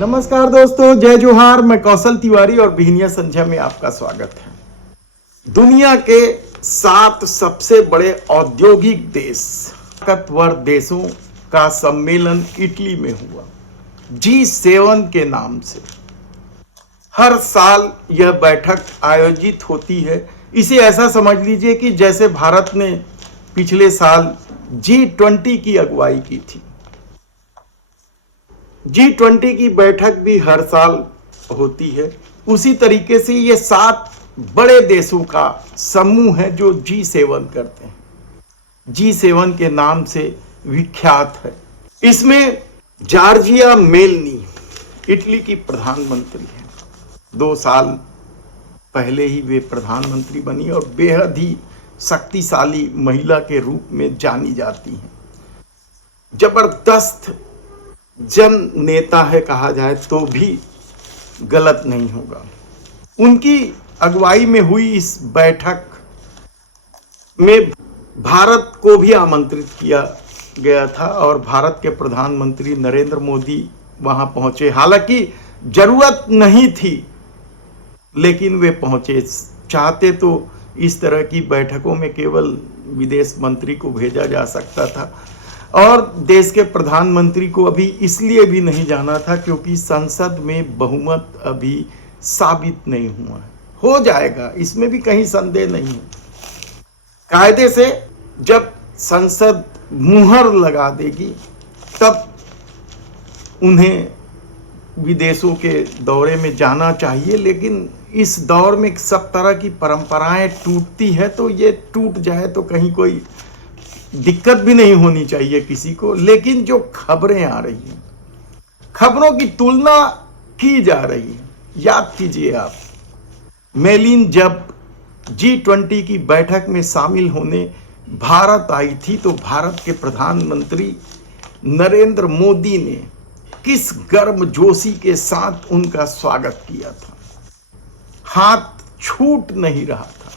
नमस्कार दोस्तों, जय जोहार। मैं कौशल तिवारी और बिहनिया संध्या में आपका स्वागत है। दुनिया के 7 सबसे बड़े औद्योगिक देश, ताकतवर देशों का सम्मेलन इटली में हुआ G7 के नाम से। हर साल यह बैठक आयोजित होती है। इसे ऐसा समझ लीजिए कि जैसे भारत ने पिछले साल G20 की अगुवाई की थी। G20 की बैठक भी हर साल होती है। उसी तरीके से ये 7 बड़े देशों का समूह है जो G7 करते हैं। G7 के नाम से विख्यात है। इसमें जॉर्जिया मेलोनी इटली की प्रधानमंत्री है। 2 साल पहले ही वे प्रधानमंत्री बनी और बेहद ही शक्तिशाली महिला के रूप में जानी जाती हैं। जबरदस्त जन नेता है कहा जाए तो भी गलत नहीं होगा। उनकी अगुवाई में हुई इस बैठक में भारत को भी आमंत्रित किया गया था और भारत के प्रधानमंत्री नरेंद्र मोदी वहां पहुंचे। हालांकि जरूरत नहीं थी, लेकिन वे पहुंचे। चाहते तो इस तरह की बैठकों में केवल विदेश मंत्री को भेजा जा सकता था और देश के प्रधानमंत्री को अभी इसलिए भी नहीं जाना था क्योंकि संसद में बहुमत अभी साबित नहीं हुआ है। हो जाएगा, इसमें भी कहीं संदेह नहीं है। कायदे से जब संसद मुहर लगा देगी तब उन्हें विदेशों के दौरे में जाना चाहिए, लेकिन इस दौर में सब तरह की परंपराएं टूटती है तो ये टूट जाए तो कहीं कोई दिक्कत भी नहीं होनी चाहिए किसी को। लेकिन जो खबरें आ रही हैं, खबरों की तुलना की जा रही है। याद कीजिए आप, मेलिन जब G20 की बैठक में शामिल होने भारत आई थी तो भारत के प्रधानमंत्री नरेंद्र मोदी ने किस गर्मजोशी के साथ उनका स्वागत किया था। हाथ छूट नहीं रहा था।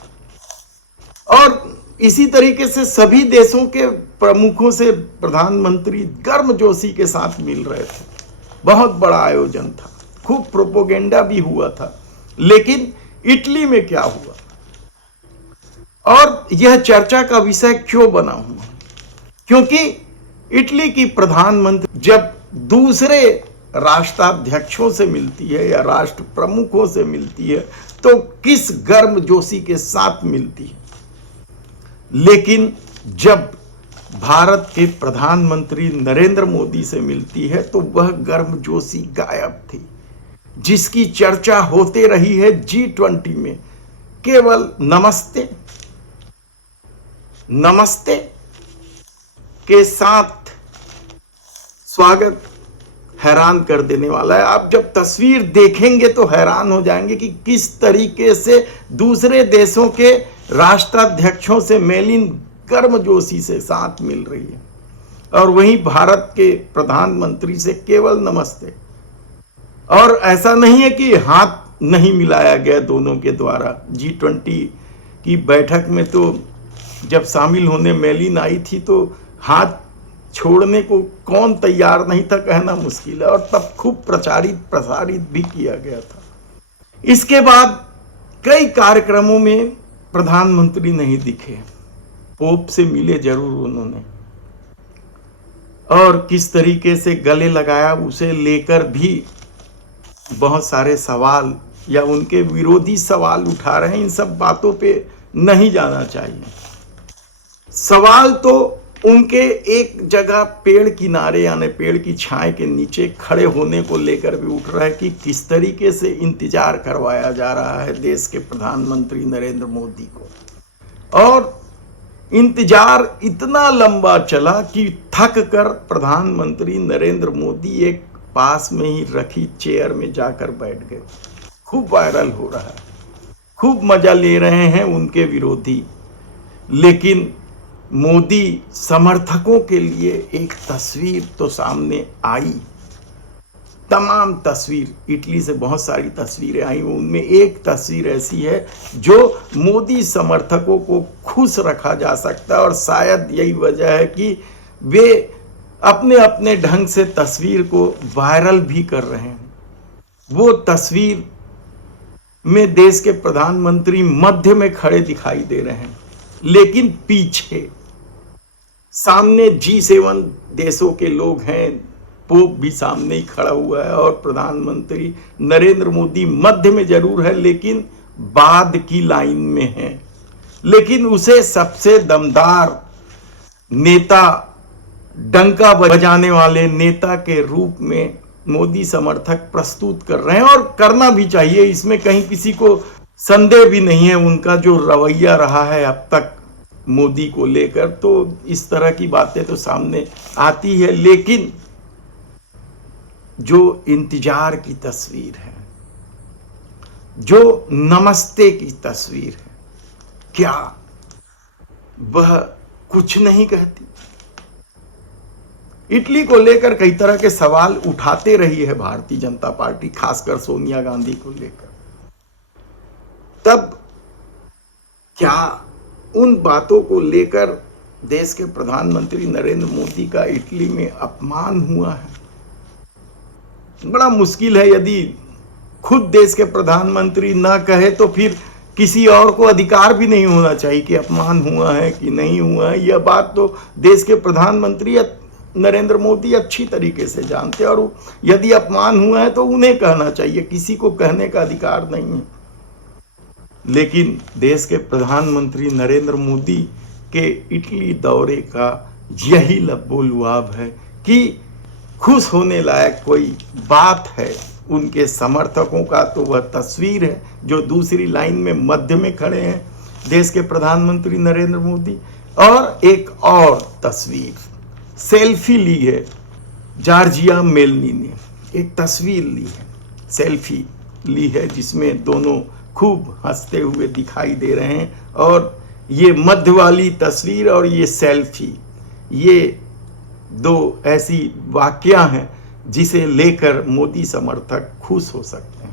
और इसी तरीके से सभी देशों के प्रमुखों से प्रधानमंत्री गर्मजोशी के साथ मिल रहे थे। बहुत बड़ा आयोजन था, खूब प्रोपोगेंडा भी हुआ था। लेकिन इटली में क्या हुआ और यह चर्चा का विषय क्यों बना हुआ? क्योंकि इटली की प्रधानमंत्री जब दूसरे राष्ट्राध्यक्षों से मिलती है या राष्ट्र प्रमुखों से मिलती है तो किस गर्मजोशी के साथ मिलती है। लेकिन जब भारत के प्रधानमंत्री नरेंद्र मोदी से मिलती है तो वह गर्मजोशी गायब थी। जिसकी चर्चा होते रही है G20 में केवल नमस्ते नमस्ते के साथ स्वागत हैरान कर देने वाला है। आप जब तस्वीर देखेंगे तो हैरान हो जाएंगे कि किस तरीके से दूसरे देशों के राष्ट्राध्यक्षों से मेलिन गर्मजोशी से साथ मिल रही है और वहीं भारत के प्रधानमंत्री से केवल नमस्ते। और ऐसा नहीं है कि हाथ नहीं मिलाया गया दोनों के द्वारा। G20 की बैठक में तो जब शामिल होने मेलिन आई थी तो हाथ छोड़ने को कौन तैयार नहीं था कहना मुश्किल है। और तब खूब प्रसारित भी किया गया था। इसके बाद कई कार्यक्रमों में प्रधानमंत्री नहीं दिखे। पोप से मिले जरूर उन्होंने और किस तरीके से गले लगाया उसे लेकर भी बहुत सारे सवाल या उनके विरोधी सवाल उठा रहे हैं। इन सब बातों पे नहीं जाना चाहिए। सवाल तो उनके एक जगह पेड़ किनारे यानी पेड़ की छाए के नीचे खड़े होने को लेकर भी उठ रहा है कि किस तरीके से इंतजार करवाया जा रहा है देश के प्रधानमंत्री नरेंद्र मोदी को। और इंतजार इतना लंबा चला कि थक कर प्रधानमंत्री नरेंद्र मोदी एक पास में ही रखी चेयर में जाकर बैठ गए। खूब वायरल हो रहा है, खूब मजा ले रहे हैं उनके विरोधी। लेकिन मोदी समर्थकों के लिए एक तस्वीर तो सामने आई। तमाम तस्वीर, इटली से बहुत सारी तस्वीरें आई, उनमें एक तस्वीर ऐसी है जो मोदी समर्थकों को खुश रखा जा सकता है। और शायद यही वजह है कि वे अपने अपने ढंग से तस्वीर को वायरल भी कर रहे हैं। वो तस्वीर में देश के प्रधानमंत्री मध्य में खड़े दिखाई दे रहे हैं, लेकिन पीछे सामने G7 देशों के लोग हैं, पोप भी सामने ही खड़ा हुआ है और प्रधानमंत्री नरेंद्र मोदी मध्य में जरूर है लेकिन बाद की लाइन में है। लेकिन उसे सबसे दमदार नेता, डंका बजाने वाले नेता के रूप में मोदी समर्थक प्रस्तुत कर रहे हैं, और करना भी चाहिए, इसमें कहीं किसी को संदेह भी नहीं है। उनका जो रवैया रहा है अब तक मोदी को लेकर, तो इस तरह की बातें तो सामने आती है। लेकिन जो इंतजार की तस्वीर है, जो नमस्ते की तस्वीर है, क्या वह कुछ नहीं कहती? इटली को लेकर कई तरह के सवाल उठाते रही है भारतीय जनता पार्टी, खासकर सोनिया गांधी को लेकर। तब क्या उन बातों को लेकर देश के प्रधानमंत्री नरेंद्र मोदी का इटली में अपमान हुआ है? बड़ा मुश्किल है। यदि खुद देश के प्रधानमंत्री ना कहे तो फिर किसी और को अधिकार भी नहीं होना चाहिए कि अपमान हुआ है कि नहीं हुआ है। यह बात तो देश के प्रधानमंत्री नरेंद्र मोदी अच्छी तरीके से जानते हैं, और यदि अपमान हुआ है तो उन्हें कहना चाहिए, किसी को कहने का अधिकार नहीं है। लेकिन देश के प्रधानमंत्री नरेंद्र मोदी के इटली दौरे का यही लबोलुआब है कि खुश होने लायक कोई बात है। उनके समर्थकों का तो वह तस्वीर है जो दूसरी लाइन में मध्य में खड़े हैं, देश के प्रधानमंत्री नरेंद्र मोदी। और एक और तस्वीर, सेल्फी ली है जॉर्जिया मेलोनी ने, एक तस्वीर ली है, सेल्फी ली है जिसमें दोनों खूब हंसते हुए दिखाई दे रहे हैं। और ये मध्य वाली तस्वीर और ये सेल्फी, ये दो ऐसी वाकया हैं जिसे लेकर मोदी समर्थक खुश हो सकते हैं।